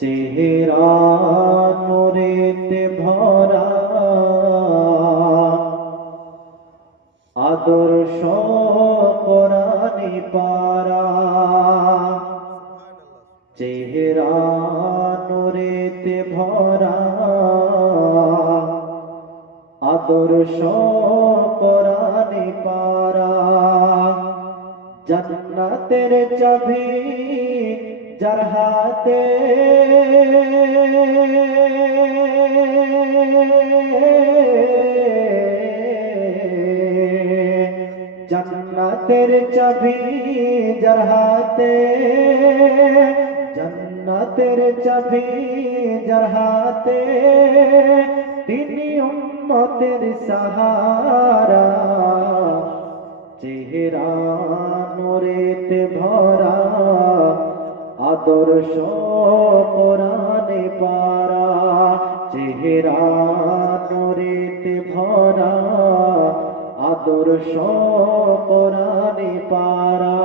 চেহারা নূরেতে ভরা আদর্শ কোরআনে পারা চেহারা নূরেতে ভরা আদর্শ কোরআনে পারা জান্নাতের চাবি যার হাতে জান্নাতের চাবি যার হাতে জান্নাতের চাবি যার হাতে তিনি উম্মতের সাহারা চেহারা নূরেতে ভরা আদর্শ কোরআনে পারা চেহারা নূরেতে ভরা আদর্শ কোরআনে পারা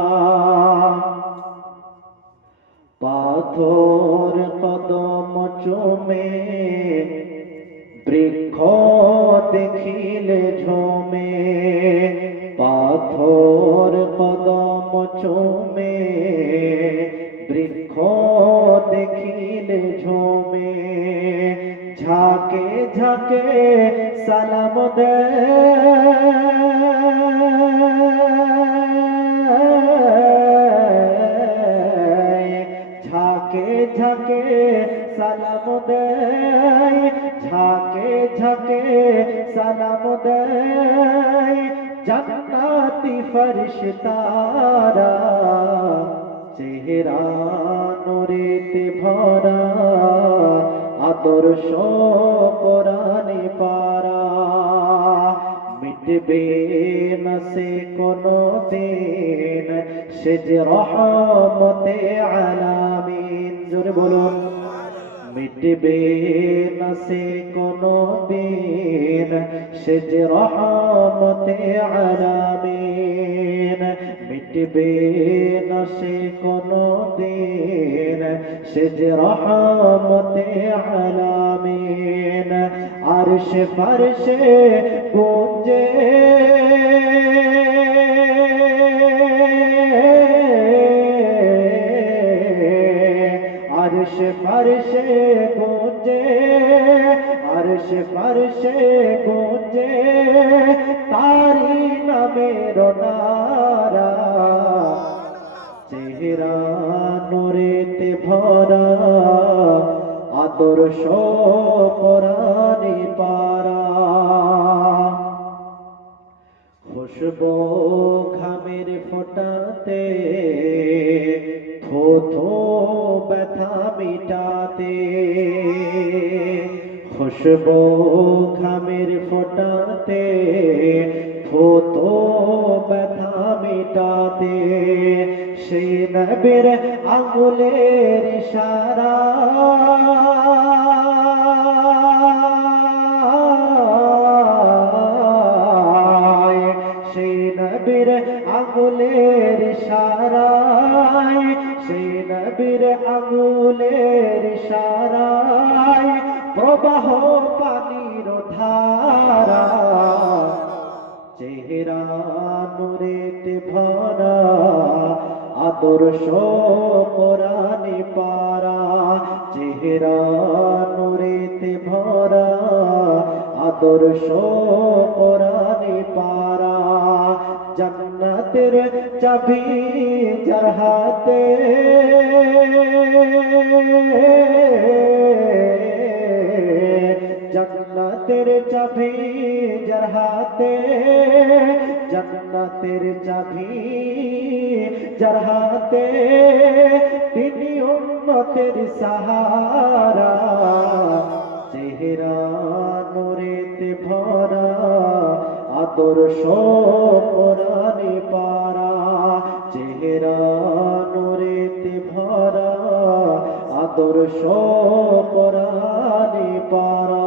পাথর কদম চুমে বৃক্ষ দেখিলে ঝুমে পাথর কদম চুমে বৃক্ষ দেখিলে ঝুমে ঝাঁকে ঝাঁকে সালাম দেয় ঝাঁকে ঝাঁকে সালাম দেয় ঝাঁকে ঝাঁকে সালাম দেয় জান্নাতি ফরিশতারা চেহারা নূরেতে ভরা আদর্শ কোরআনে পারা মিটবে না সে কোনো দিন সে যে রহমতে আলামিন জোরে বলুন মিটবে না সে কোনো দিন সে যে রহমতে আলামিন মিটবে না সে কোনো দিন সে যে রহমতে আলামিন আরশে ফারশে গুঞ্জে আরশে ফারশে গুঞ্জে আরশে ফারশে গুঞ্জে তারি নামের নারা চেহারা নূরেতে ভরা আদর্শ কোরআনে পারা খুশবু ঘামের ফোঁটাতে থো থো ব্যথা মিটাতে খুশবু ঘামের ফোঁটাতে থো থো ব্যথা মিটাতে সেই নবীর আঙ্গুলের ইশারা সেই নবীর আঙ্গুলের ইশারায় সেই নবীর আঙ্গুলের ইশারায় প্রবাহ পানির ধারা চেহারা নূরেতে ভরা আদর্শ কোরআনে পারা চেহারা নূরেতে ভরা আদর্শ কোরআনে পারা জান্নাতের চাবি যার হাতে জান্নাতের চাবি যার হাতে জান্নাতের চাবি যার হাতে তিনি উম্মতের সাহারা চেহারা নূরেতে ভরা আদর্শ কোরআনে পারা চেহারা নূরেতে ভরা আদর্শ কোরআনে পারা।